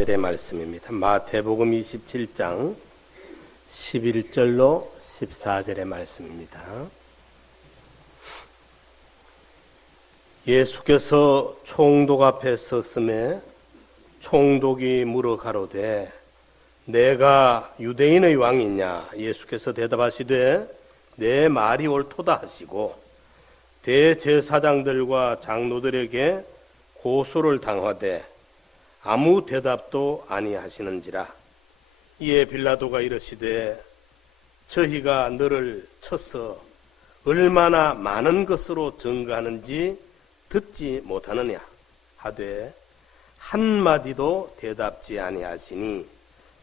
14절의 말씀입니다. 마태복음 27장 11절로 14절의 말씀입니다. 예수께서 총독 앞에 섰음에 총독이 물어 가로되 내가 유대인의 왕이냐? 예수께서 대답하시되 내 말이 옳도다 하시고 대제사장들과 장로들에게 고소를 당하되 아무 대답도 아니하시는지라. 이에 빌라도가 이르시되 저희가 너를 쳐서 얼마나 많은 것으로 증거하는지 듣지 못하느냐 하되 한마디도 대답지 아니하시니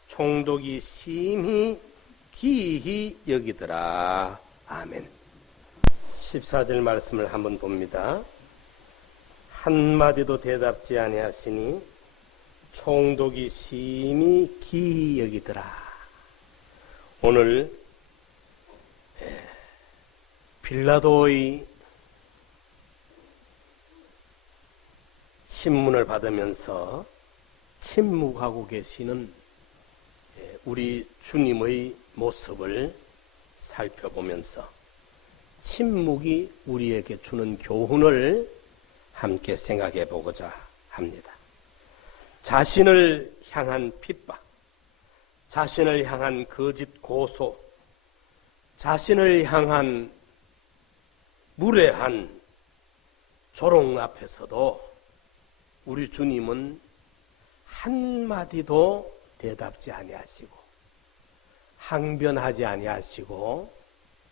총독이 심히 기이히 여기더라. 아멘. 14절 말씀을 한번 봅니다. 한마디도 대답지 아니하시니 총독이 심히 기이히 여기더라. 오늘 빌라도의 신문을 받으면서 침묵하고 계시는 우리 주님의 모습을 살펴보면서 침묵이 우리에게 주는 교훈을 함께 생각해 보고자 합니다. 자신을 향한 핍박, 자신을 향한 거짓 고소, 자신을 향한 무례한 조롱 앞에서도 우리 주님은 한마디도 대답지 아니하시고 항변하지 아니하시고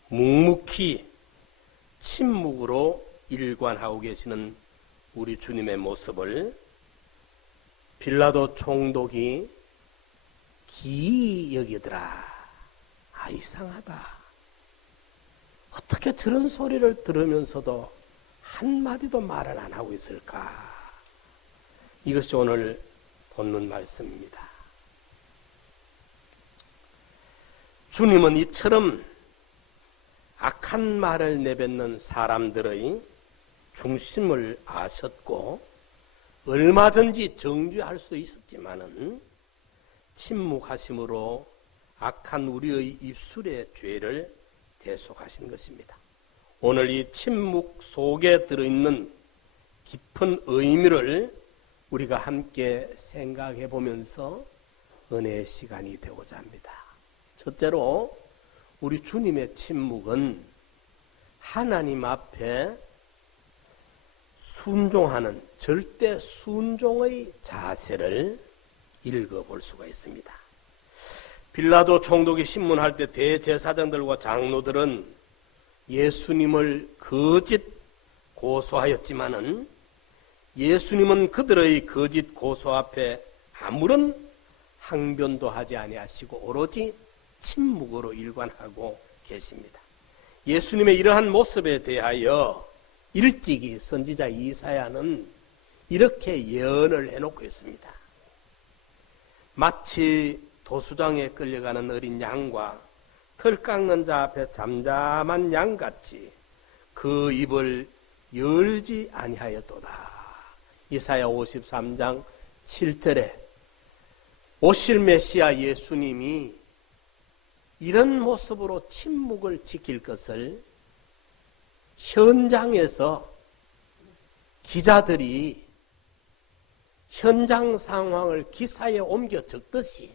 묵묵히 침묵으로 일관하고 계시는 우리 주님의 모습을 빌라도 총독이 기이히 여기더라. 아, 이상하다. 어떻게 저런 소리를 들으면서도 한마디도 말을 안 하고 있을까? 이것이 오늘 본문 말씀입니다. 주님은 이처럼 악한 말을 내뱉는 사람들의 중심을 아셨고 얼마든지 정죄할 수 있었지만은 침묵하심으로 악한 우리의 입술의 죄를 대속하신 것입니다. 오늘 이 침묵 속에 들어있는 깊은 의미를 우리가 함께 생각해 보면서 은혜의 시간이 되고자 합니다. 첫째로 우리 주님의 침묵은 하나님 앞에 순종하는 절대 순종의 자세를 읽어볼 수가 있습니다. 빌라도 총독이 신문할 때 대제사장들과 장로들은 예수님을 거짓 고소하였지만은 예수님은 그들의 거짓 고소 앞에 아무런 항변도 하지 아니하시고 오로지 침묵으로 일관하고 계십니다. 예수님의 이러한 모습에 대하여 일찍이 선지자 이사야는 이렇게 예언을 해놓고 있습니다. 마치 도수장에 끌려가는 어린 양과 털 깎는 자 앞에 잠잠한 양같이 그 입을 열지 아니하였도다. 이사야 53장 7절에 오실 메시아 예수님이 이런 모습으로 침묵을 지킬 것을 현장에서 기자들이 현장 상황을 기사에 옮겨 적듯이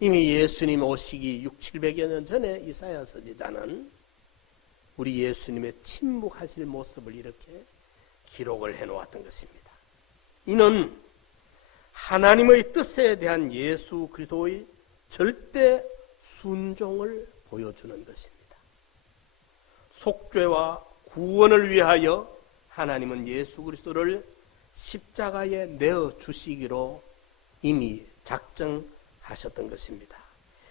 이미 예수님 오시기 600~700여 년 전에 이사야 선지자는 우리 예수님의 침묵하실 모습을 이렇게 기록을 해놓았던 것입니다. 이는 하나님의 뜻에 대한 예수 그리스도의 절대 순종을 보여주는 것입니다. 속죄와 구원을 위하여 하나님은 예수 그리스도를 십자가에 내어 주시기로 이미 작정하셨던 것입니다.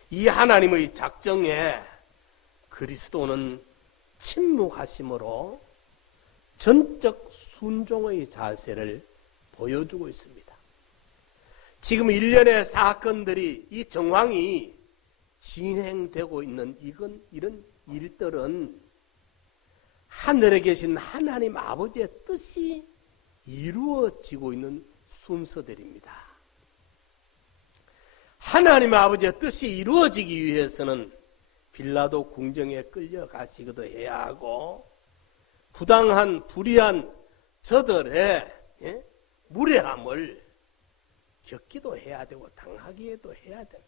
이 하나님의 작정에 그리스도는 침묵하심으로 전적 순종의 자세를 보여주고 있습니다. 지금 일련의 사건들이 이 정황이 진행되고 있는 이런 일들은 하늘에 계신 하나님 아버지의 뜻이 이루어지고 있는 순서들입니다. 하나님의 아버지의 뜻이 이루어지기 위해서는 빌라도 궁정에 끌려가시기도 해야 하고 부당한 불의한 저들의 무례함을 겪기도 해야 되고 당하기도 해야 됩니다.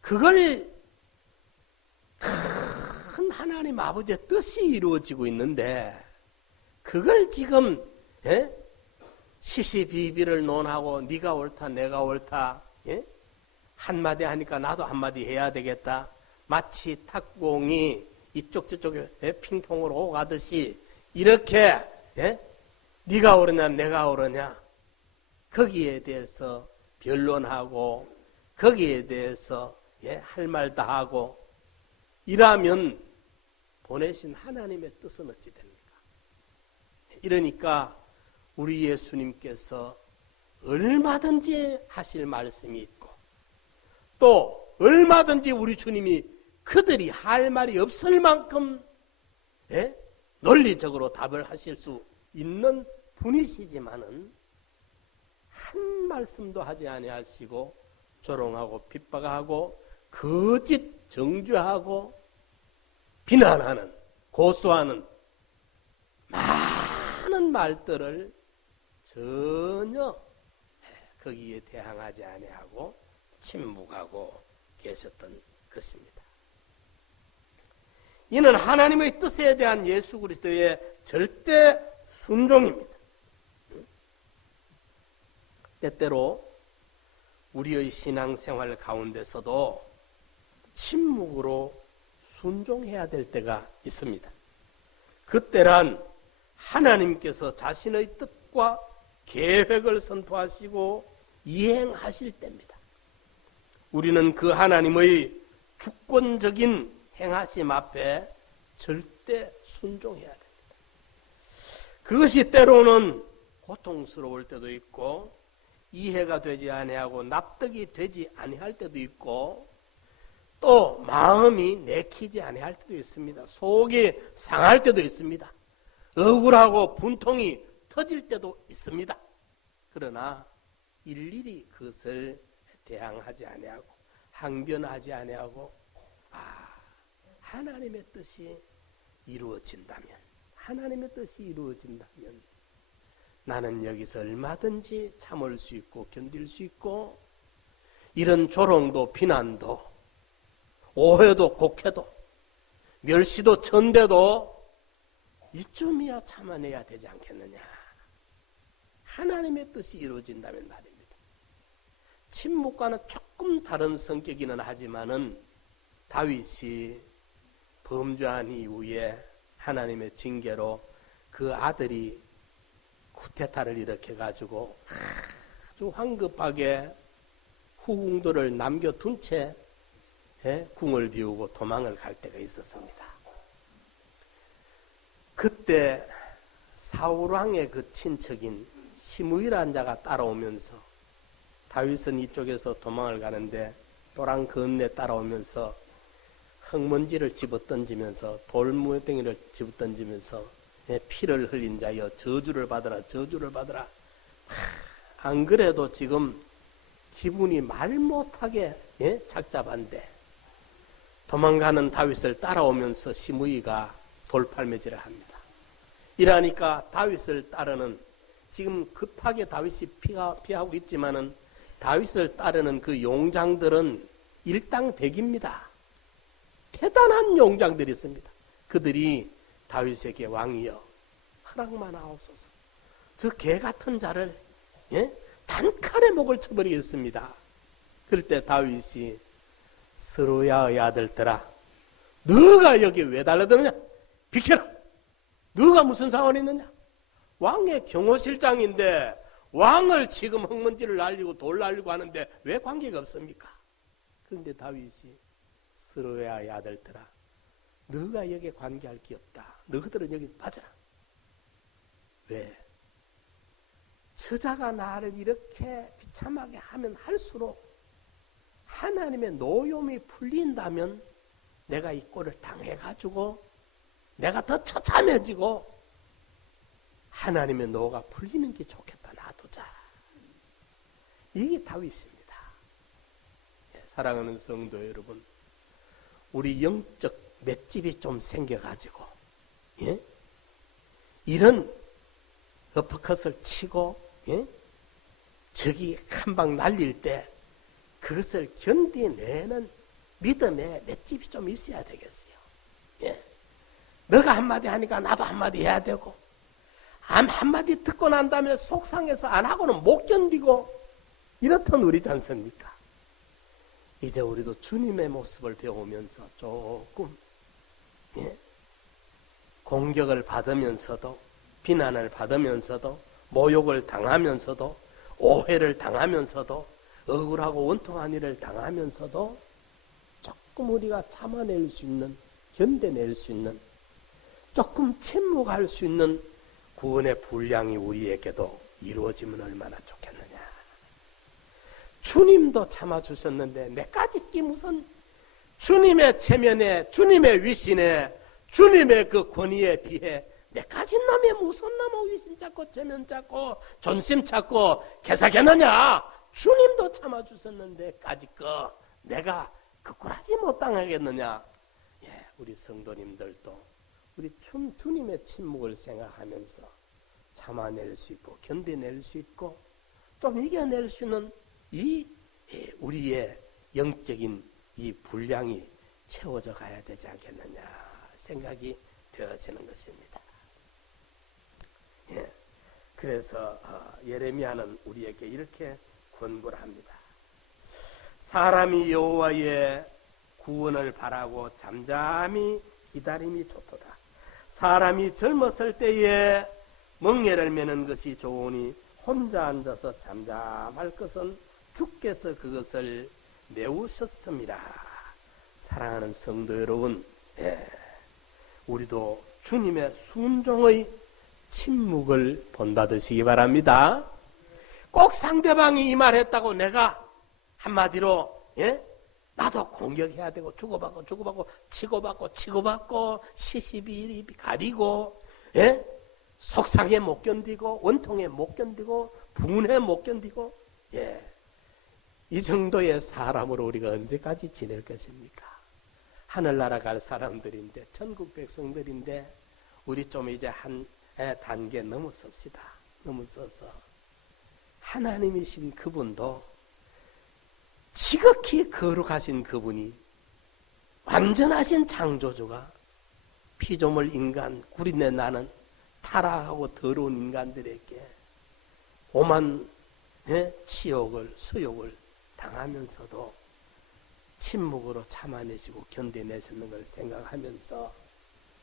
그걸 큰 하나님 아버지의 뜻이 이루어지고 있는데 그걸 지금 시시비비를 논하고 네가 옳다 내가 옳다 한마디 하니까 나도 한마디 해야 되겠다. 마치 탁구공이 이쪽 저쪽에 핑퐁으로 오가듯이 이렇게 네가 옳으냐 내가 옳으냐 거기에 대해서 변론하고 거기에 대해서 할 말 다 하고 이라면 보내신 하나님의 뜻은 어찌 됩니까? 이러니까 우리 예수님께서 얼마든지 하실 말씀이 있고 또 얼마든지 우리 주님이 그들이 할 말이 없을 만큼 논리적으로 답을 하실 수 있는 분이시지만은 한 말씀도 하지 아니하시고 조롱하고 핍박하고 거짓 정죄하고 비난하는 고소하는 많은 말들을 전혀 거기에 대항하지 아니하고 침묵하고 계셨던 것입니다. 이는 하나님의 뜻에 대한 예수 그리스도의 절대 순종입니다. 때때로 우리의 신앙생활 가운데서도 침묵으로 순종해야 될 때가 있습니다. 그때란 하나님께서 자신의 뜻과 계획을 선포하시고 이행하실 때입니다. 우리는 그 하나님의 주권적인 행하심 앞에 절대 순종해야 됩니다. 그것이 때로는 고통스러울 때도 있고 이해가 되지 아니하고 납득이 되지 아니할 때도 있고 또 마음이 내키지 아니할 때도 있습니다. 속이 상할 때도 있습니다. 억울하고 분통이 터질 때도 있습니다. 그러나 일일이 그것을 대항하지 아니하고 항변하지 아니하고 하나님의 뜻이 이루어진다면 하나님의 뜻이 이루어진다면 나는 여기서 얼마든지 참을 수 있고 견딜 수 있고 이런 조롱도 비난도 오해도 곡해도 멸시도 천대도 이쯤이야 참아내야 되지 않겠느냐. 하나님의 뜻이 이루어진다면 말입니다. 침묵과는 조금 다른 성격이긴 하지만은 다윗이 범죄한 이후에 하나님의 징계로 그 아들이 쿠데타를 일으켜가지고 아주 황급하게 후궁들을 남겨둔 채 궁을 비우고 도망을 갈 때가 있었습니다. 그때 사울왕의 그 친척인 시므이라는 자가 따라오면서 다윗은 이쪽에서 도망을 가는데 또랑 건네 따라오면서 흙먼지를 집어던지면서 돌무덩이를 집어던지면서 피를 흘린 자여 저주를 받으라 저주를 받으라. 안 그래도 지금 기분이 말 못하게 착잡한데 도망가는 다윗을 따라오면서 시므이가 돌팔매질을 합니다. 이러니까 다윗을 따르는 지금 급하게 다윗이 피하고 있지만은 다윗을 따르는 그 용장들은 일당백입니다. 대단한 용장들이 있습니다. 그들이 다윗에게 왕이여 허락만 하옵소서. 저 개 같은 자를 단칼에 목을 쳐버리겠습니다. 그럴 때 다윗이 스루야의 아들들아 너가 여기 왜 달려드느냐? 비켜라. 너가 무슨 상관이 있느냐? 왕의 경호실장인데 왕을 지금 흙먼지를 날리고 돌 날리고 하는데 왜 관계가 없습니까? 그런데 다윗이 스루야의 아들들아 너가 여기에 관계할 게 없다. 너희들은 여기 빠져라. 왜? 저자가 나를 이렇게 비참하게 하면 할수록 하나님의 노여움이 풀린다면 내가 이 꼴을 당해가지고 내가 더 처참해지고 하나님의 노가 풀리는 게 좋겠다. 놔두자. 이게 다윗입니다. 사랑하는 성도 여러분, 우리 영적 맷집이 좀 생겨가지고, 예? 이런 어퍼컷을 치고, 예? 적이 한 방 날릴 때 그것을 견디내는 믿음의 맷집이 좀 있어야 되겠어요. 예. 너가 한마디 하니까 나도 한마디 해야 되고, 한마디 듣고 난 다음에 속상해서 안 하고는 못 견디고, 이렇던 우리지 않습니까? 이제 우리도 주님의 모습을 배우면서 조금, 예? 공격을 받으면서도, 비난을 받으면서도, 모욕을 당하면서도, 오해를 당하면서도, 억울하고 원통한 일을 당하면서도 조금 우리가 참아낼 수 있는, 견뎌낼 수 있는, 조금 침묵할 수 있는 구원의 분량이 우리에게도 이루어지면 얼마나 좋겠느냐. 주님도 참아주셨는데 내까지 끼 무슨 주님의 체면에, 주님의 위신에, 주님의 그 권위에 비해 내까지 놈이 무슨 놈의 위신 찾고 체면 찾고 존심 찾고 개사겠느냐. 주님도 참아주셨는데 까짓 거 내가 그꾸라지 못 당하겠느냐. 예, 우리 성도님들도 우리 주님의 침묵을 생각하면서 참아낼 수 있고 견뎌낼 수 있고 좀 이겨낼 수 있는 이 우리의 영적인 이 분량이 채워져 가야 되지 않겠느냐 생각이 되어지는 것입니다. 예, 그래서 예레미야는 우리에게 이렇게 권고를 합니다. 사람이 여호와의 구원을 바라고 잠잠히 기다림이 좋도다. 사람이 젊었을 때에 멍에를 매는 것이 좋으니 혼자 앉아서 잠잠할 것은 주께서 그것을 메우셨습니다. 사랑하는 성도 여러분, 우리도 주님의 순종의 침묵을 본받으시기 바랍니다. 꼭 상대방이 이 말했다고 내가 한마디로 나도 공격해야 되고 주고받고 치고받고 시시비비 가리고 속상해 못 견디고 원통해 못 견디고 분해 못 견디고 이 정도의 사람으로 우리가 언제까지 지낼 것입니까? 하늘나라 갈 사람들인데 천국 백성들인데 우리 좀 이제 한 단계 넘어섭시다. 넘어서서 하나님이신 그분도 지극히 거룩하신 그분이 완전하신 창조주가 피조물 인간 구린내 나는 타락하고 더러운 인간들에게 오만 치욕을 수욕을 당하면서도 침묵으로 참아내시고 견뎌내셨는 걸 생각하면서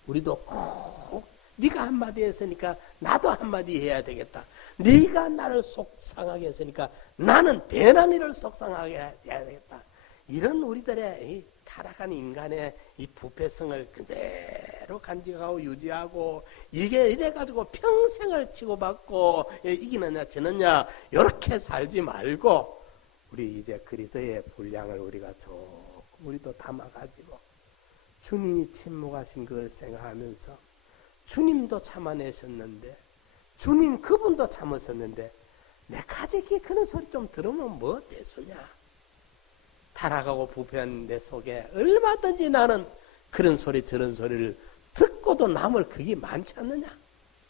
우리도 꼭 네가 한마디 했으니까 나도 한마디 해야 되겠다. 네가 나를 속상하게 했으니까 나는 배난 이를 속상하게 해야 되겠다. 이런 우리들의 이 타락한 인간의 이 부패성을 그대로 간직하고 유지하고 이게 이래가지고 평생을 치고받고 이기느냐 지느냐 이렇게 살지 말고 우리 이제 그리스도의 분량을 우리가 조금 우리도 담아가지고 주님이 침묵하신 걸 생각하면서 주님도 참아내셨는데 주님 그분도 참으셨는데 내까지 그런 소리 좀 들으면 뭐 대수냐. 타락하고 부패한 내 속에 얼마든지 나는 그런 소리 저런 소리를 듣고도 남을 그게 많지 않느냐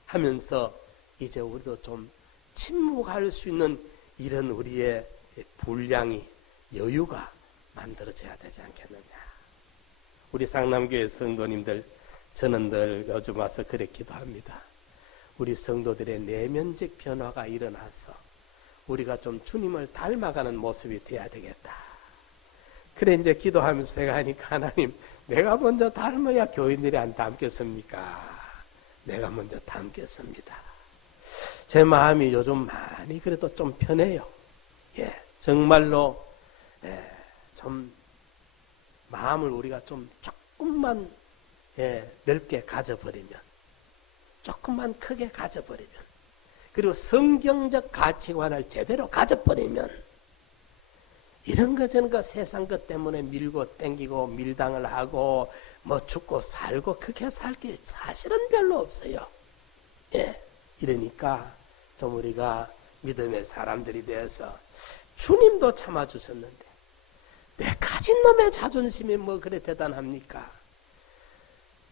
하면서 이제 우리도 좀 침묵할 수 있는 이런 우리의 분량이 여유가 만들어져야 되지 않겠느냐. 우리 상남교회 성도님들 저는 늘 요즘 와서 그렇게 기도합니다. 우리 성도들의 내면적 변화가 일어나서 우리가 좀 주님을 닮아가는 모습이 돼야 되겠다. 그래 이제 기도하면서 제가 하니까 하나님 내가 먼저 닮아야 교인들이 안 닮겠습니까? 내가 먼저 닮겠습니다. 제 마음이 요즘 많이 그래도 좀 편해요. 정말로 좀 마음을 우리가 좀 조금만 넓게 가져버리면 조금만 크게 가져버리면 그리고 성경적 가치관을 제대로 가져버리면 이런 거 저런 거 세상 것 때문에 밀고 땡기고 밀당을 하고 뭐 죽고 살고 그렇게 살 게 사실은 별로 없어요. 이러니까 좀 우리가 믿음의 사람들이 되어서 주님도 참아주셨는데 내 가진 놈의 자존심이 뭐 그래 대단합니까?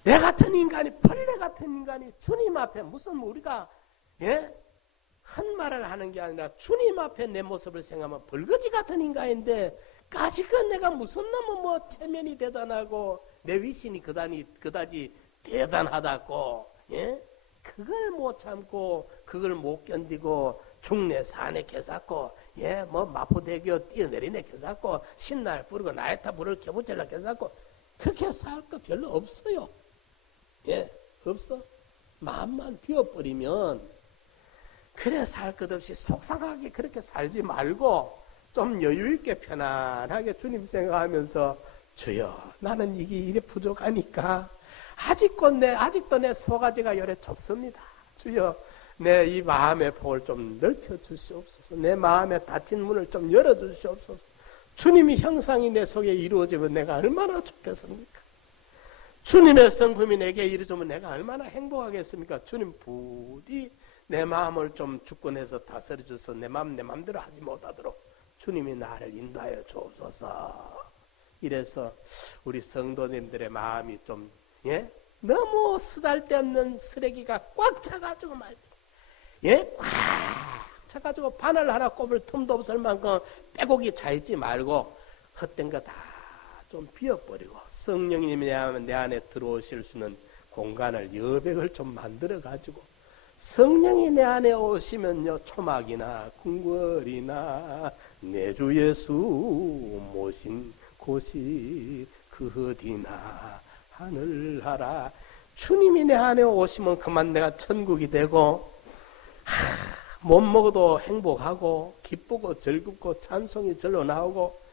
내 같은 인간이, 벌레 같은 인간이 주님 앞에 무슨 우리가 한 말을 하는 게 아니라 주님 앞에 내 모습을 생각하면 벌거지 같은 인간인데 까지건 내가 무슨 놈은 뭐 체면이 대단하고 내 위신이 그다지 대단하다고 그걸 못 참고 그걸 못 견디고 중내 산에 개사고 뭐 마포대교 뛰어내리네 개사고 신날 부르고 나이타 부를 개부젤라 개사고 그렇게 살 거 별로 없어요. 없어. 마음만 비워버리면 그래 살 것 없이 속상하게 그렇게 살지 말고 좀 여유있게 편안하게 주님 생각하면서 주여 나는 이게 이래 부족하니까 아직도 내 소가지가 요래 좁습니다. 주여 내 이 마음의 폭을 좀 넓혀 주시옵소서. 내 마음에 닫힌 문을 좀 열어 주시옵소서. 주님이 형상이 내 속에 이루어지면 내가 얼마나 좋겠습니까? 주님의 성품이 내게 이루어지면 내가 얼마나 행복하겠습니까? 주님 부디 내 마음을 좀 주권해서 다스려 주셔서 내 마음 내 맘대로 하지 못하도록 주님이 나를 인도하여 주옵소서. 이래서 우리 성도님들의 마음이 좀 너무 쓰잘데없는 쓰레기가 꽉 차가지고 꽉 차가지고 바늘 하나 꼽을 틈도 없을 만큼 빼곡히 차있지 말고 헛된 거 다 좀 비워버리고 성령님이 내 안에 들어오실 수 있는 공간을 여백을 좀 만들어 가지고 성령이 내 안에 오시면요 초막이나 궁궐이나 내 주 예수 모신 곳이 그 어디나 하늘하라. 주님이 내 안에 오시면 그만 내가 천국이 되고 못 먹어도 행복하고 기쁘고 즐겁고 찬송이 절로 나오고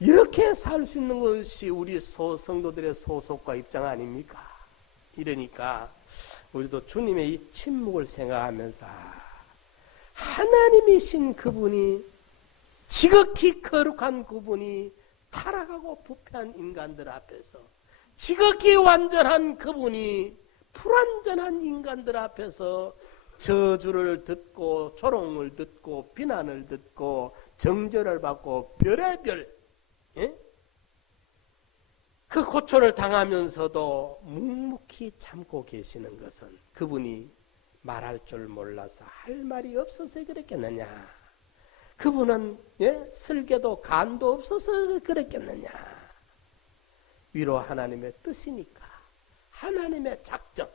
이렇게 살 수 있는 것이 우리 성도들의 소속과 입장 아닙니까? 이러니까 우리도 주님의 이 침묵을 생각하면서 하나님이신 그분이 지극히 거룩한 그분이 타락하고 부패한 인간들 앞에서 지극히 완전한 그분이 불완전한 인간들 앞에서 저주를 듣고 조롱을 듣고 비난을 듣고 정죄를 받고 별의별 그 고초를 당하면서도 묵묵히 참고 계시는 것은 그분이 말할 줄 몰라서 할 말이 없어서 그랬겠느냐? 그분은 슬개도 간도 없어서 그랬겠느냐? 위로 하나님의 뜻이니까 하나님의 작정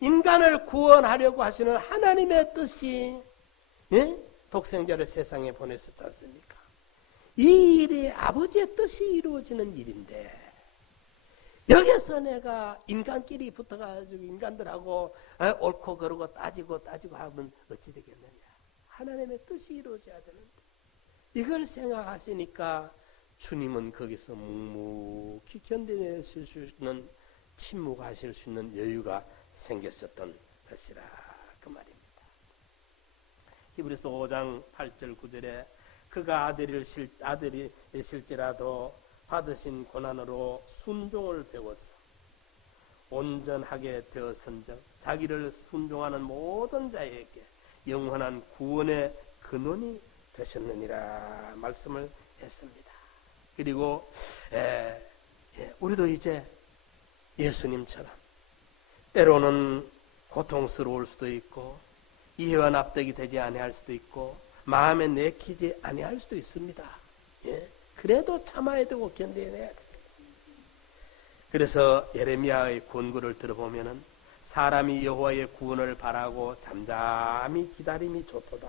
인간을 구원하려고 하시는 하나님의 뜻이 독생자를 세상에 보냈었지 않습니까? 이 일이 아버지의 뜻이 이루어지는 일인데 여기서 내가 인간끼리 붙어가지고 인간들하고 옳고 그르고 따지고 하면 어찌 되겠느냐? 하나님의 뜻이 이루어져야 되는데 이걸 생각하시니까 주님은 거기서 묵묵히 견뎌내실 수 있는 침묵하실 수 있는 여유가 생겼었던 것이라 그 말입니다. 히브리서 5장 8절 9절에 그가 아들이실지라도 받으신 고난으로 순종을 배워서 온전하게 되어선즉 자기를 순종하는 모든 자에게 영원한 구원의 근원이 되셨느니라 말씀을 했습니다. 그리고 우리도 이제 예수님처럼 때로는 고통스러울 수도 있고 이해와 납득이 되지 아니할 수도 있고 마음에 내키지 아니할 수도 있습니다. 그래도 참아야 되고 견뎌야 돼요. 그래서 예레미야의 권고를 들어보면은 사람이 여호와의 구원을 바라고 잠잠히 기다림이 좋도다.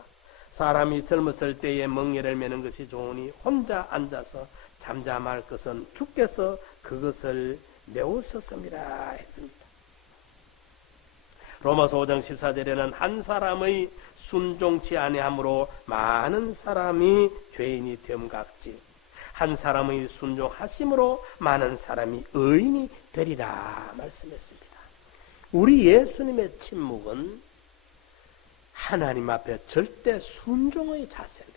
사람이 젊었을 때에 멍에를 매는 것이 좋으니 혼자 앉아서 잠잠할 것은 주께서 그것을 메우셨습니다 했습니다. 로마서 5장 14절에는 한 사람의 순종치 아니함으로 많은 사람이 죄인이 됨 같이 한 사람의 순종하심으로 많은 사람이 의인이 되리라 말씀했습니다. 우리 예수님의 침묵은 하나님 앞에 절대 순종의 자세입니다.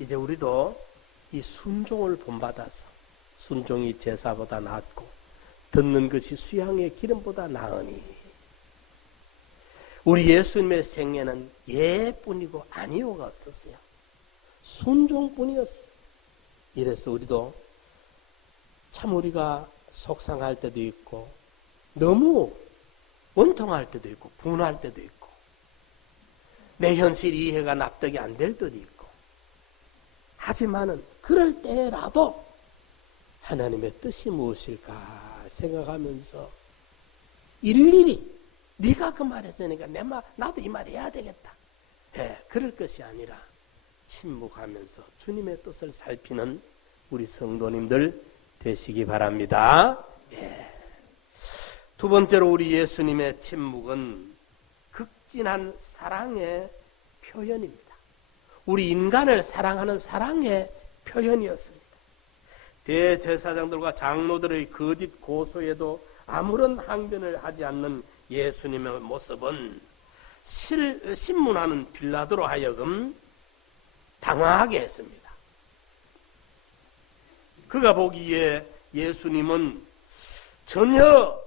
이제 우리도 이 순종을 본받아서 순종이 제사보다 낫고 듣는 것이 수양의 기름보다 나으니 우리 예수님의 생애는 예뿐이고 아니오가 없었어요. 순종뿐이었어요. 이래서 우리도 참 우리가 속상할 때도 있고 너무 원통할 때도 있고 분할 때도 있고 내 현실 이해가 납득이 안 될 때도 있고 하지만은 그럴 때라도 하나님의 뜻이 무엇일까 생각하면서 일일이 네가 그 말했으니까 나도 이 말 해야 되겠다. 그럴 것이 아니라 침묵하면서 주님의 뜻을 살피는 우리 성도님들 되시기 바랍니다. 두 번째로 우리 예수님의 침묵은 극진한 사랑의 표현입니다. 우리 인간을 사랑하는 사랑의 표현이었습니다. 대제사장들과 장로들의 거짓 고소에도 아무런 항변을 하지 않는 예수님의 모습은 신문하는 빌라도로 하여금 당황하게 했습니다. 그가 보기에 예수님은 전혀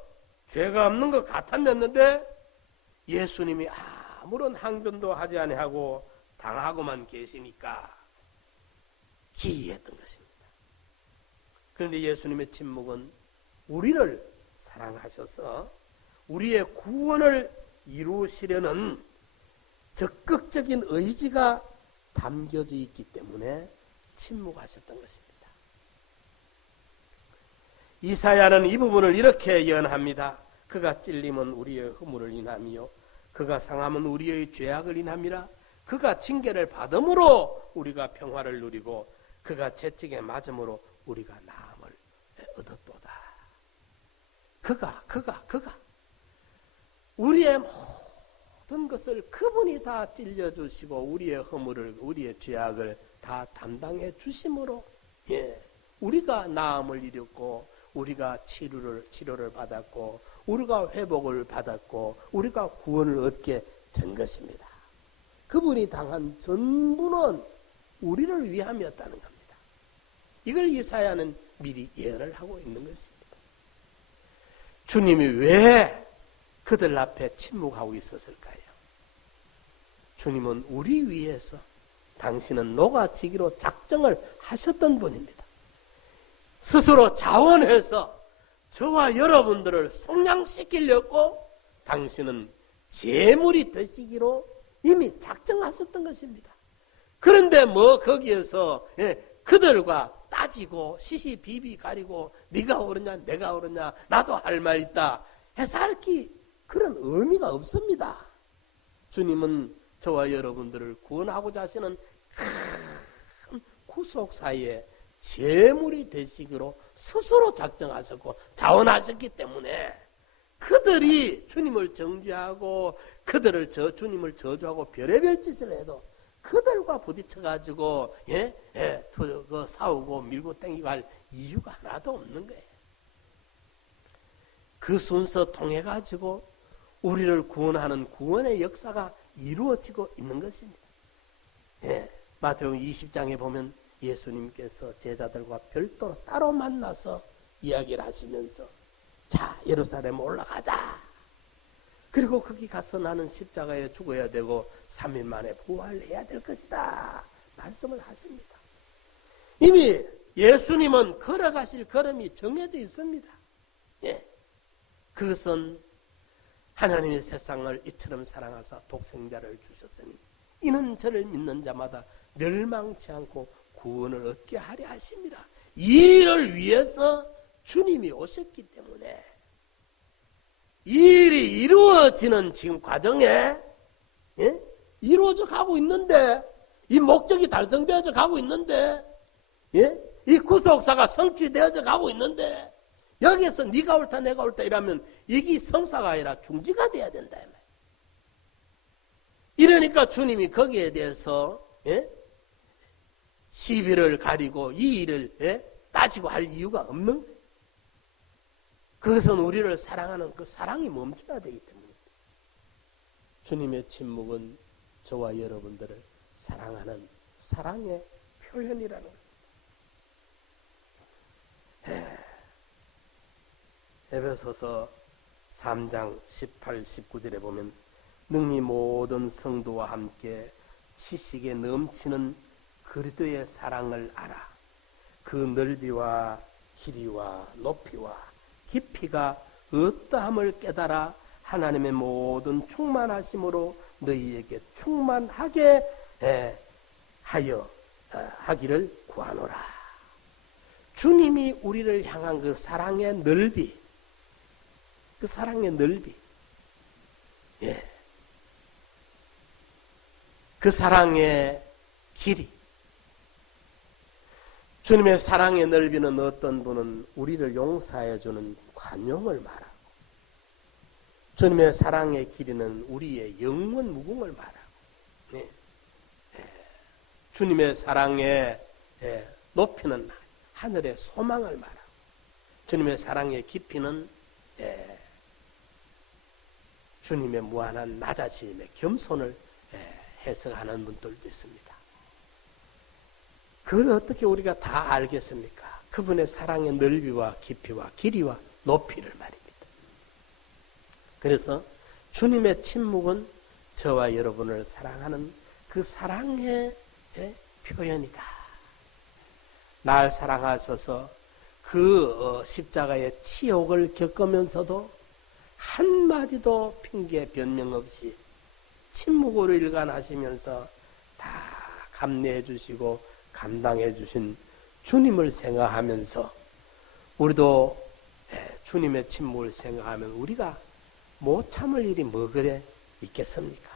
죄가 없는 것 같았는데 예수님이 아무런 항변도 하지 아니하고 당하고만 계시니까 기이했던 것입니다. 그런데 예수님의 침묵은 우리를 사랑하셔서 우리의 구원을 이루시려는 적극적인 의지가 담겨져 있기 때문에 침묵하셨던 것입니다. 이사야는 이 부분을 이렇게 예언합니다. 그가 찔림은 우리의 허물을 인함이요 그가 상함은 우리의 죄악을 인함이라. 그가 징계를 받음으로 우리가 평화를 누리고 그가 채찍에 맞음으로 우리가 나음을 얻었도다. 그가 우리의 모든 것을 그분이 다 찔려주시고 우리의 허물을 우리의 죄악을 다 담당해 주심으로 우리가 나음을 이뤘고 우리가 치료를 받았고 우리가 회복을 받았고 우리가 구원을 얻게 된 것입니다. 그분이 당한 전부는 우리를 위함이었다는 겁니다. 이걸 이사야는 미리 예언을 하고 있는 것입니다. 주님이 왜 그들 앞에 침묵하고 있었을까요? 주님은 우리 위해서 당신은 녹아지기로 작정을 하셨던 분입니다. 스스로 자원해서 저와 여러분들을 속량시키려고 당신은 제물이 되시기로 이미 작정하셨던 것입니다. 그런데 거기에서 그들과 따지고 시시비비 가리고 네가 옳으냐 내가 옳으냐 나도 할 말 있다 해서 할기 그런 의미가 없습니다. 주님은 저와 여러분들을 구원하고자 하시는 큰 구속사에 제물이 되시기로 스스로 작정하셨고 자원하셨기 때문에 그들이 주님을 정죄하고 주님을 저주하고 별의별 짓을 해도 그들과 부딪혀가지고 싸우고 밀고 땡기고 할 이유가 하나도 없는 거예요. 그 순서 통해가지고 우리를 구원하는 구원의 역사가 이루어지고 있는 것입니다. 마태복음 20장에 보면 예수님께서 제자들과 별도로 따로 만나서 이야기를 하시면서 자 예루살렘 올라가자. 그리고 거기 가서 나는 십자가에 죽어야 되고 3일 만에 부활해야 될 것이다 말씀을 하십니다. 이미 예수님은 걸어가실 걸음이 정해져 있습니다. 그것은 하나님의 세상을 이처럼 사랑하사 독생자를 주셨으니 이는 저를 믿는 자마다 멸망치 않고 구원을 얻게 하려 하십니다. 이 일을 위해서 주님이 오셨기 때문에 이 일이 이루어지는 지금 과정에 이루어져 가고 있는데 이 목적이 달성되어져 가고 있는데 이 구속사가 성취되어져 가고 있는데 여기에서 네가 옳다 내가 옳다 이러면 이게 성사가 아니라 중지가 돼야 된다. 이러니까 주님이 거기에 대해서 시비를 가리고 이 일을 따지고 할 이유가 없는 거예요. 그것은 우리를 사랑하는 그 사랑이 멈춰야 되기 때문입니다. 주님의 침묵은 저와 여러분들을 사랑하는 사랑의 표현이라는 겁니다. 에베소서 3장 18, 19절에 보면 능히 모든 성도와 함께 지식에 넘치는 그리스도의 사랑을 알아 그 넓이와 길이와 높이와 깊이가 어떠함을 깨달아 하나님의 모든 충만하심으로 너희에게 충만하게 하여 하기를 구하노라. 주님이 우리를 향한 그 사랑의 넓이, 그 사랑의 넓이, 그 사랑의 길이. 주님의 사랑의 넓이는 어떤 분은 우리를 용서해 주는 관용을 말하고, 주님의 사랑의 길이는 우리의 영원 무궁을 말하고, 주님의 사랑의 높이는 하늘의 소망을 말하고, 주님의 사랑의 깊이는 주님의 무한한 낮아짐의 겸손을 해석하는 분들도 있습니다. 그걸 어떻게 우리가 다 알겠습니까? 그분의 사랑의 넓이와 깊이와 길이와 높이를 말입니다. 그래서 주님의 침묵은 저와 여러분을 사랑하는 그 사랑의 표현이다. 날 사랑하셔서 그 십자가의 치욕을 겪으면서도 한마디도 핑계 변명 없이 침묵으로 일관하시면서 다 감내해 주시고 감당해 주신 주님을 생각하면서 우리도 주님의 침묵을 생각하면 우리가 못 참을 일이 뭐 그래 있겠습니까?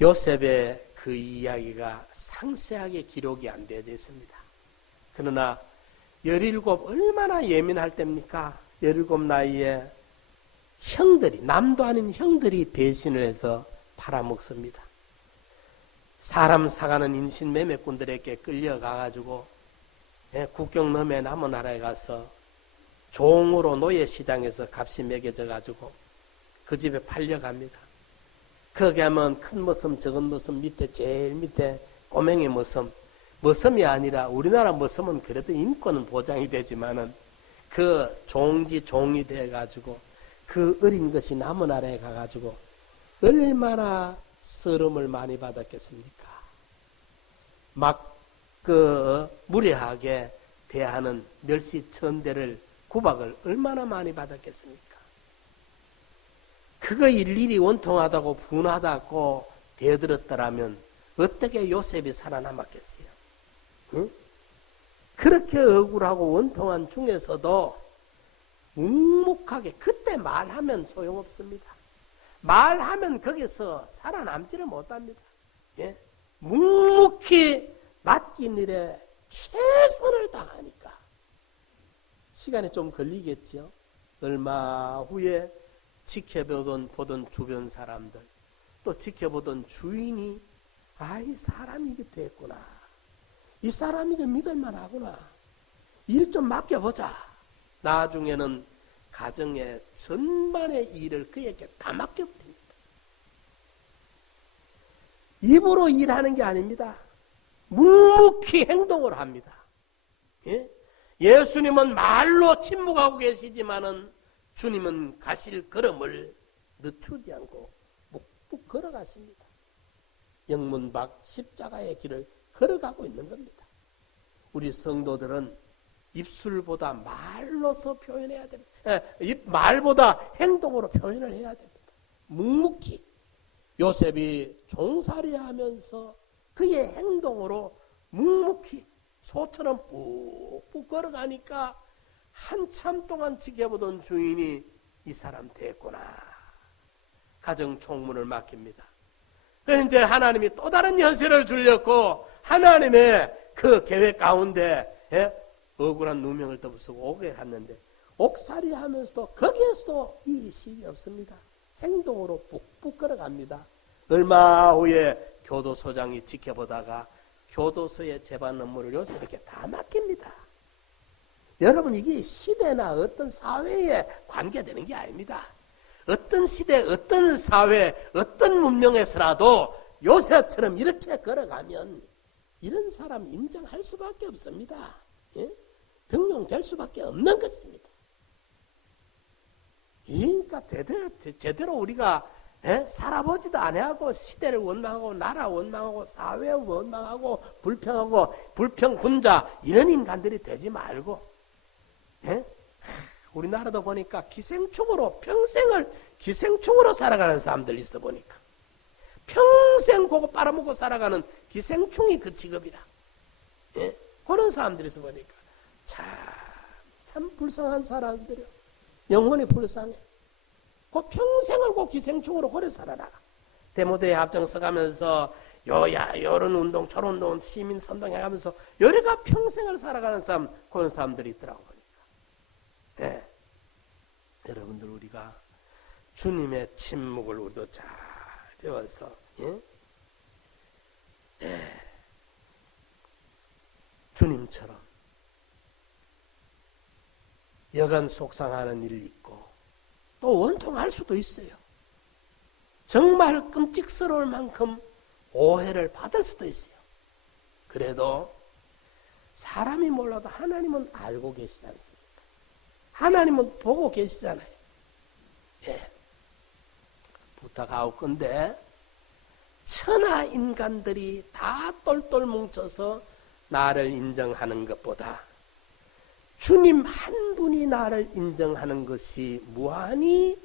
요셉의 그 이야기가 상세하게 기록이 안 되어 있습니다. 그러나 17 얼마나 예민할 때입니까? 17 나이에 형들이, 남도 아닌 형들이 배신을 해서 팔아먹습니다. 사람 사가는 인신매매꾼들에게 끌려가가지고 국경 너머의 남은 나라에 가서 종으로 노예시장에서 값이 매겨져가지고 그 집에 팔려갑니다. 거기 하면 큰 머슴, 적은 머슴, 밑에 제일 밑에 꼬맹이 머슴이 아니라 우리나라 머슴은 그래도 인권은 보장이 되지만은 그 종이 돼가지고 그 어린 것이 남은 나라에 가가지고 얼마나 서름을 많이 받았겠습니까? 막 무례하게 대하는 멸시천대를 구박을 얼마나 많이 받았겠습니까? 그거 일일이 원통하다고 분하다고 대들었더라면 어떻게 요셉이 살아남았겠어요? 응? 그렇게 억울하고 원통한 중에서도 묵묵하게 그때 말하면 소용없습니다. 말하면 거기서 살아남지를 못합니다. 묵묵히 맡긴 일에 최선을 다하니까 시간이 좀 걸리겠죠. 얼마 후에 보던 주변 사람들 또 지켜보던 주인이 이 사람이 이게 됐구나. 이 사람이 이게 믿을만하구나. 일 좀 맡겨보자. 나중에는 가정의 전반의 일을 그에게 다 맡겨버립니다. 입으로 일하는 게 아닙니다. 묵묵히 행동을 합니다. 예수님은 말로 침묵하고 계시지만은 주님은 가실 걸음을 늦추지 않고 묵묵 걸어가십니다. 영문 밖 십자가의 길을 걸어가고 있는 겁니다. 우리 성도들은 입술보다 말로서 표현해야 됩니다. 말보다 행동으로 표현을 해야 됩니다. 묵묵히 요셉이 종살이 하면서 그의 행동으로 묵묵히 소처럼 푹푹 걸어가니까 한참 동안 지켜보던 주인이 이 사람 됐구나. 가정 총무를 맡깁니다. 그래서 이제 하나님이 또 다른 현실을 주렸고 하나님의 그 계획 가운데 억울한 누명을 덮으시고 옥에 갔는데 옥살이 하면서도 거기에서도 이의식이 없습니다. 행동으로 푹푹 걸어갑니다. 얼마 후에 교도소장이 지켜보다가 교도소의 재반 업무를 요셉에게 다 맡깁니다. 여러분 이게 시대나 어떤 사회에 관계되는 게 아닙니다. 어떤 시대, 어떤 사회, 어떤 문명에서라도 요셉처럼 이렇게 걸어가면 이런 사람 인정할 수밖에 없습니다. 등용될 수밖에 없는 것입니다. 그러니까 제대로 우리가 살아보지도 아니하고 시대를 원망하고 나라 원망하고 사회 원망하고 불평하고 불평분자 이런 인간들이 되지 말고 우리나라도 보니까 기생충으로 평생을 기생충으로 살아가는 사람들 있어 보니까 평생 그거 빨아먹고 살아가는 기생충이 그 직업이라 그런 사람들이 있어 보니까 참 불쌍한 사람들이요. 영혼이 불쌍해. 그 평생을 그 기생충으로 오래 살아라. 데모대에 앞장서가면서 요런 운동 저런 운동 시민 선동해가면서 요래가 평생을 살아가는 사람 그런 사람들이 있더라고 보니까. 여러분들 우리가 주님의 침묵을 우리도 잘 배워서 주님처럼 여간 속상하는 일이 있고 또 원통할 수도 있어요. 정말 끔찍스러울 만큼 오해를 받을 수도 있어요. 그래도 사람이 몰라도 하나님은 알고 계시지 않습니까? 하나님은 보고 계시잖아요. 부탁하고 건데 천하 인간들이 다 똘똘 뭉쳐서 나를 인정하는 것보다 주님 한 분이 나를 인정하는 것이 무한히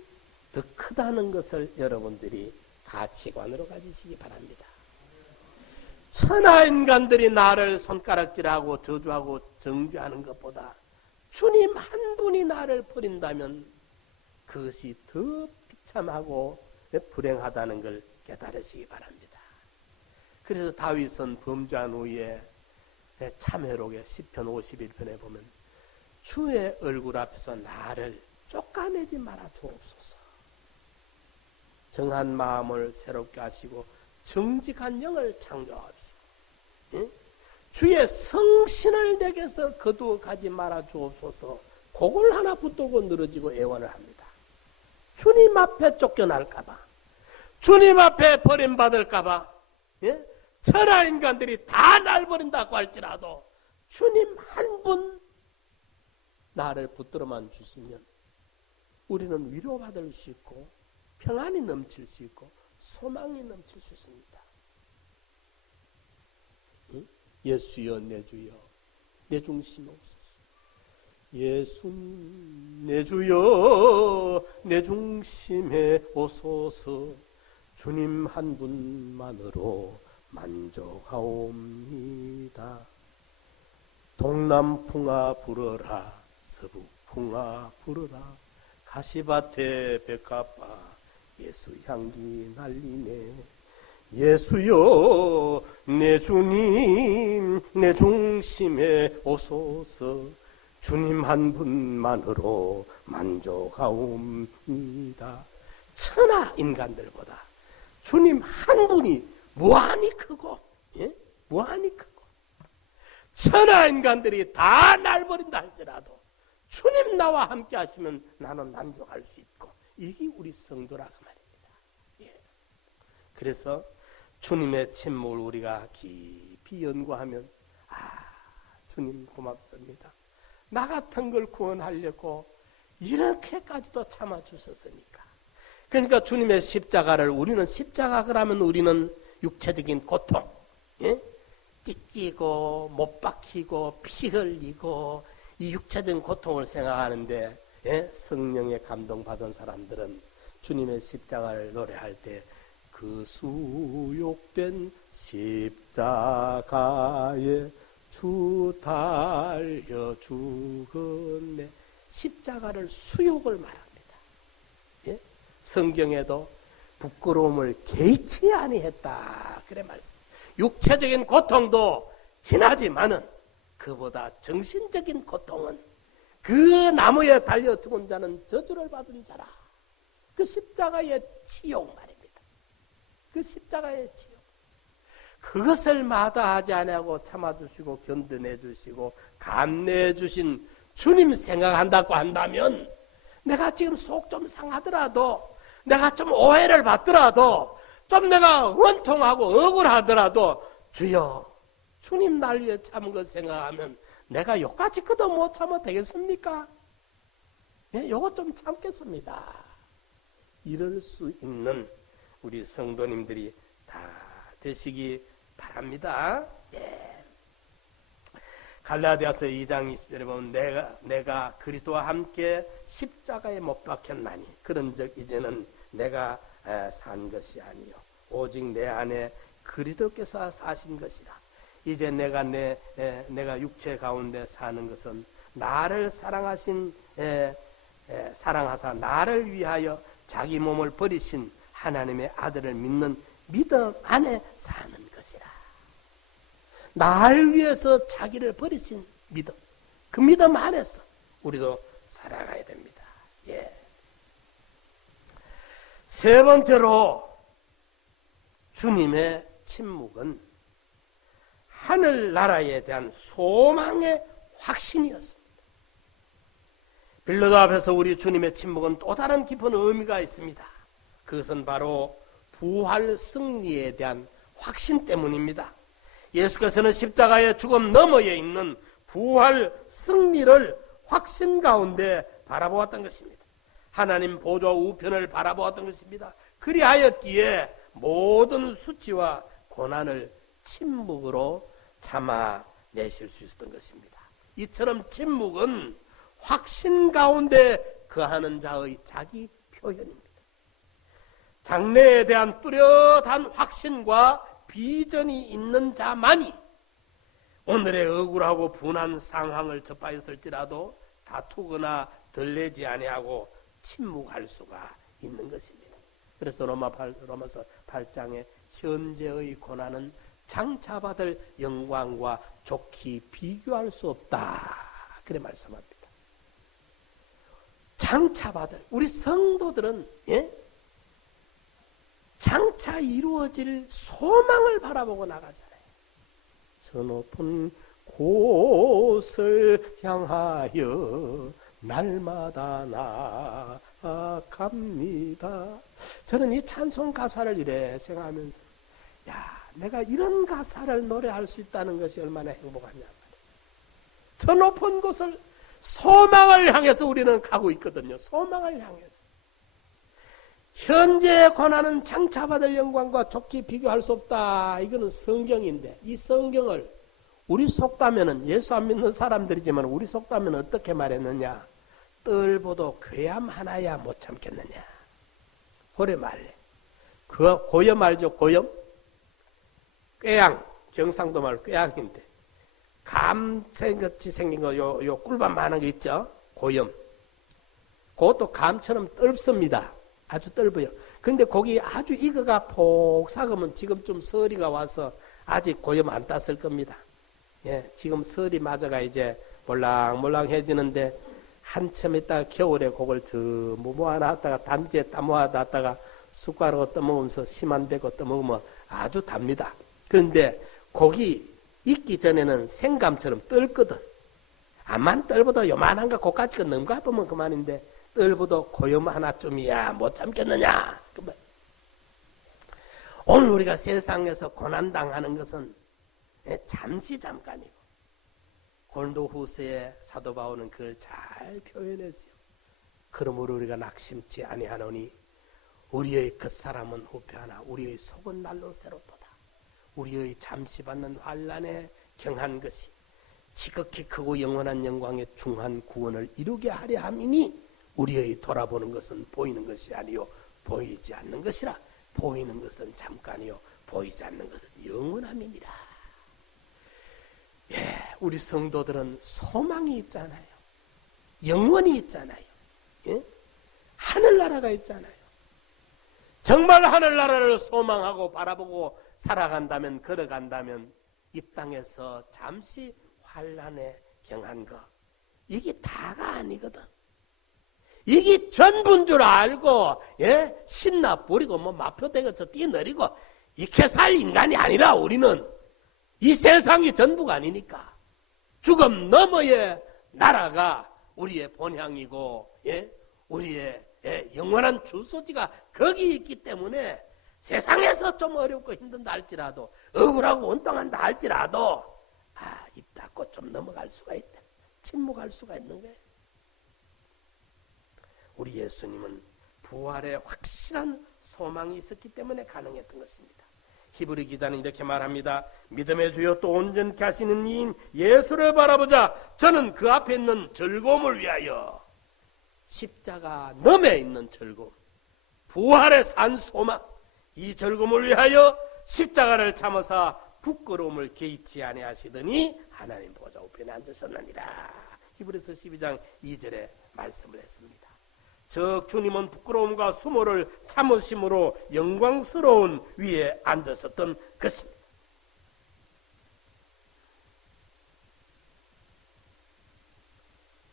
더 크다는 것을 여러분들이 가치관으로 가지시기 바랍니다. 천하 인간들이 나를 손가락질하고 저주하고 정죄하는 것보다 주님 한 분이 나를 버린다면 그것이 더 비참하고 불행하다는 걸 깨달으시기 바랍니다. 그래서 다윗은 범죄한 후에 참회록에 시편 51편에 보면 주의 얼굴 앞에서 나를 쫓아내지 말아 주옵소서. 정한 마음을 새롭게 하시고 정직한 영을 창조하옵시고 주의 성신을 내게서 거두어 가지 말아 주옵소서. 그걸 하나 붙들고 늘어지고 애원을 합니다. 주님 앞에 쫓겨날까봐, 주님 앞에 버림받을까봐, 천하 인간들이 다 날 버린다고 할지라도 주님 한 분 나를 붙들어만 주시면 우리는 위로받을 수 있고 평안이 넘칠 수 있고 소망이 넘칠 수 있습니다. 예수여 내 주여 내 중심에 오소서. 예수님 내 주여 내 중심에 오소서. 주님 한 분만으로 만족하옵니다. 동남풍아 불어라 서북풍아 불어라 가시밭에 백합화 예수 향기 날리네. 예수여 내 주님 내 중심에 오소서. 주님 한 분만으로 만족하옵니다. 천하 인간들보다 주님 한 분이 무한히 크고 무한히 크고 천하 인간들이 다 날 버린다 할지라도 주님 나와 함께 하시면 나는 만족할 수 있고 이게 우리 성도라고 말입니다. 그래서 주님의 침묵을 우리가 깊이 연구하면 주님 고맙습니다. 나 같은 걸 구원하려고 이렇게까지도 참아주셨으니까. 그러니까 주님의 십자가를 우리는 십자가 그러면 우리는 육체적인 고통, 찢기고 못 박히고 피 흘리고 이 육체적인 고통을 생각하는데 성령에 감동받은 사람들은 주님의 십자가를 노래할 때 그 수욕된 십자가에 주 달려 죽었네. 십자가를 수욕을 말합니다. 성경에도 부끄러움을 개의치 아니했다 그래 말씀. 육체적인 고통도 지나지만은 그보다 정신적인 고통은 그 나무에 달려 죽은 자는 저주를 받은 자라. 그 십자가의 치욕 말입니다. 그 십자가의 치욕. 그것을 마다하지 아니하고 참아주시고 견뎌내주시고 감내해주신 주님 생각한다고 한다면 내가 지금 속 좀 상하더라도 내가 좀 오해를 받더라도 좀 내가 원통하고 억울하더라도 주여 주님 날 위해 참은 것 생각하면 내가 요까지 그도 못 참아 되겠습니까? 요거 좀 참겠습니다. 이럴 수 있는 우리 성도님들이 다 되시기 바랍니다. 예. 갈라디아서 2장 20절에 보면 내가 그리스도와 함께 십자가에 못 박혔나니 그런즉 이제는 내가 산 것이 아니요 오직 내 안에 그리스도께서 사신 것이라. 이제 내가 육체 가운데 사는 것은 나를 사랑하사 나를 위하여 자기 몸을 버리신 하나님의 아들을 믿는 믿음 안에 사는 것이라. 나를 위해서 자기를 버리신 믿음, 그 믿음 안에서 우리도 살아가야 됩니다. 예. 세 번째로 주님의 침묵은 하늘나라에 대한 소망의 확신이었습니다. 빌라도 앞에서 우리 주님의 침묵은 또 다른 깊은 의미가 있습니다. 그것은 바로 부활 승리에 대한 확신 때문입니다. 예수께서는 십자가의 죽음 너머에 있는 부활 승리를 확신 가운데 바라보았던 것입니다. 하나님 보좌 우편을 바라보았던 것입니다. 그리하였기에 모든 수치와 고난을 침묵으로 참아내실 수 있었던 것입니다. 이처럼 침묵은 확신 가운데 거하는 자의 자기 표현입니다. 장래에 대한 뚜렷한 확신과 비전이 있는 자만이 오늘의 억울하고 분한 상황을 접하였을지라도 다투거나 들레지 아니하고 침묵할 수가 있는 것입니다. 그래서 로마서 8장에 현재의 고난은 장차받을 영광과 좋게 비교할 수 없다, 그래 말씀합니다. 장차받을 우리 성도들은 장차 이루어질 소망을 바라보고 나가잖아요. 저 높은 곳을 향하여 날마다 나아갑니다. 저는 이 찬송 가사를 이래 생각하면서 내가 이런 가사를 노래할 수 있다는 것이 얼마나 행복하냐 말이에요. 저 높은 곳을 소망을 향해서 우리는 가고 있거든요. 소망을 향해서. 현재의 고난은 장차받을 영광과 좋게 비교할 수 없다. 이거는 성경인데 이 성경을 우리 속담에는 예수 안 믿는 사람들이지만 우리 속담에는 어떻게 말했느냐. 뜰보도 괴암 하나야 못 참겠느냐. 그래 말래. 그 고염 알죠? 고염? 꾀양. 경상도 말 꾀양인데 감같이 생긴 거 요 꿀밤만한 거 있죠? 고염. 그것도 감처럼 떫습니다. 아주 떫어요. 근데 거기 아주 익어가 폭 삭으면 지금쯤 서리가 와서 아직 고염 안 땄을 겁니다. 예, 지금 서리 맞아가 이제 몰랑몰랑해지는데 한참 있다가 겨울에 그걸 저 모아놨다가 단지에 따모아놨다가 숟가락으로 떠먹으면서 심 안 대고 떠먹으면 아주 답니다. 그런데 고기 익기 전에는 생감처럼 뜰거든. 암만 뜰보다 요만한 거 고까지 거 넘가 보면 그만인데 뜰보도 고염 하나쯤이야 못 참겠느냐. 오늘 우리가 세상에서 고난당하는 것은 잠시 잠깐이고 고린도후서의 사도 바울은 그걸 잘 표현했어요. 그러므로 우리가 낙심치 아니하노니 우리의 겉사람은 후패하나 우리의 속은 날로 새롭도다. 우리의 잠시 받는 환난에 경한 것이 지극히 크고 영원한 영광의 중한 구원을 이루게 하려 함이니 우리의 돌아보는 것은 보이는 것이 아니요 보이지 않는 것이라. 보이는 것은 잠깐이요 보이지 않는 것은 영원함이니라. 예, 우리 성도들은 소망이 있잖아요. 영원이 있잖아요. 예? 하늘나라가 있잖아요. 정말 하늘나라를 소망하고 바라보고 살아간다면, 걸어간다면 이 땅에서 잠시 환난에 경한 거 이게 다가 아니거든. 이게 전부인 줄 알고 신나 부리고 마표대고서 뛰어내리고 이렇게 살 인간이 아니라 우리는 이 세상이 전부가 아니니까 죽음 너머의 나라가 우리의 본향이고 우리의 영원한 주소지가 거기 있기 때문에 세상에서 좀 어렵고 힘든다 할지라도 억울하고 원통한다 할지라도 입 닫고 좀 넘어갈 수가 있다. 침묵할 수가 있는 거예요. 우리 예수님은 부활의 확실한 소망이 있었기 때문에 가능했던 것입니다. 히브리 기자는 이렇게 말합니다. 믿음의 주여 또 온전케 하시는 이인 예수를 바라보자. 저는 그 앞에 있는 즐거움을 위하여 십자가 너머에 있는 즐거움, 부활의 산 소망, 이 즐거움을 위하여 십자가를 참으사 부끄러움을 개의치 아니하시더니 하나님 보좌 우편에 앉으셨느니라. 히브리서 12장 2절에 말씀을 했습니다. 즉 주님은 부끄러움과 수모를 참으심으로 영광스러운 위에 앉으셨던 것입니다.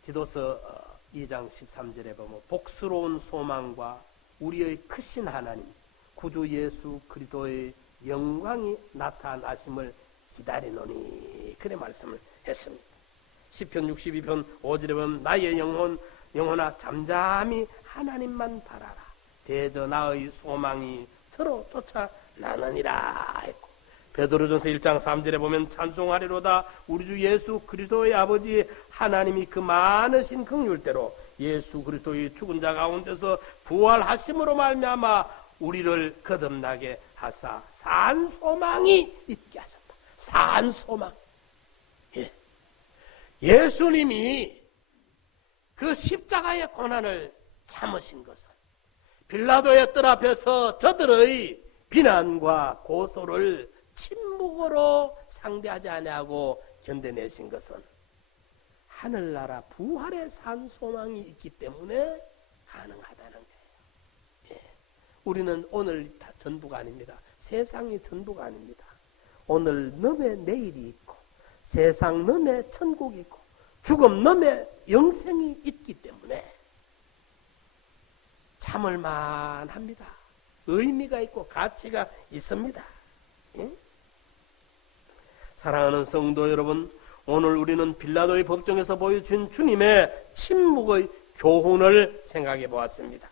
디도서 2장 13절에 보면 복스러운 소망과 우리의 크신 하나님 구주 예수 그리스도의 영광이 나타나심을 기다리노니 그래 말씀을 했습니다. 시편 62편 5절에 보면 나의 영혼아 잠잠히 하나님만 바라라. 대저 나의 소망이 저로 쫓아나느니라 했고, 베드로전서 1장 3절에 보면 찬송하리로다. 우리 주 예수 그리스도의 아버지 하나님이 그 많으신 긍휼대로 예수 그리스도의 죽은 자 가운데서 부활하심으로 말미암아 우리를 거듭나게 하사 산 소망이 있게 하셨다. 산 소망. 예수님이 그 십자가의 고난을 참으신 것은 빌라도의 뜰 앞에서 저들의 비난과 고소를 침묵으로 상대하지 아니하고 견뎌내신 것은 하늘나라 부활의 산 소망이 있기 때문에 가능하다는 거예요. 우리는 오늘 다 전부가 아닙니다. 세상이 전부가 아닙니다. 오늘 넘에 내일이 있고 세상 넘에 천국이 있고 죽음 넘에 영생이 있기 때문에 참을만 합니다. 의미가 있고 가치가 있습니다. 예? 사랑하는 성도 여러분, 오늘 우리는 빌라도의 법정에서 보여준 주님의 침묵의 교훈을 생각해 보았습니다.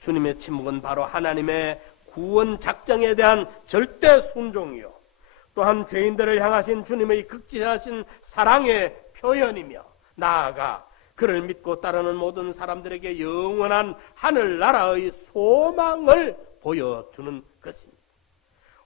주님의 침묵은 바로 하나님의 구원 작정에 대한 절대 순종이요, 또한 죄인들을 향하신 주님의 극진하신 사랑의 표현이며, 나아가 그를 믿고 따르는 모든 사람들에게 영원한 하늘나라의 소망을 보여주는 것입니다.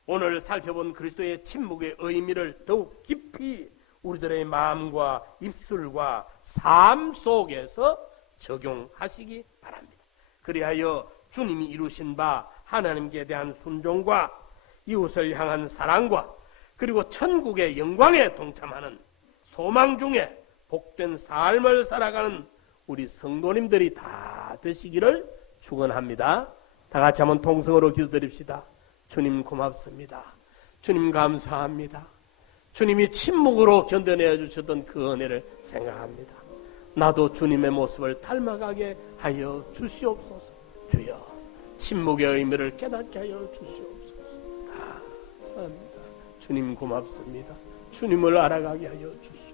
오늘 살펴본 그리스도의 침묵의 의미를 더욱 깊이 우리들의 마음과 입술과 삶 속에서 적용하시기 바랍니다. 그리하여 주님이 이루신 바 하나님께 대한 순종과 이웃을 향한 사랑과 그리고 천국의 영광에 동참하는 소망 중에 복된 삶을 살아가는 우리 성도님들이 다 되시기를 축원합니다. 다 같이 한번 통성으로 기도드립시다. 주님 고맙습니다. 주님 감사합니다. 주님이 침묵으로 견뎌내 주셨던 그 은혜를 생각합니다. 나도 주님의 모습을 닮아가게 하여 주시옵소서. 주여, 침묵의 의미를 깨닫게 하여 주시옵소서. 감사합니다. 주님 고맙습니다. 주님을 알아가게 하여 주시옵소서.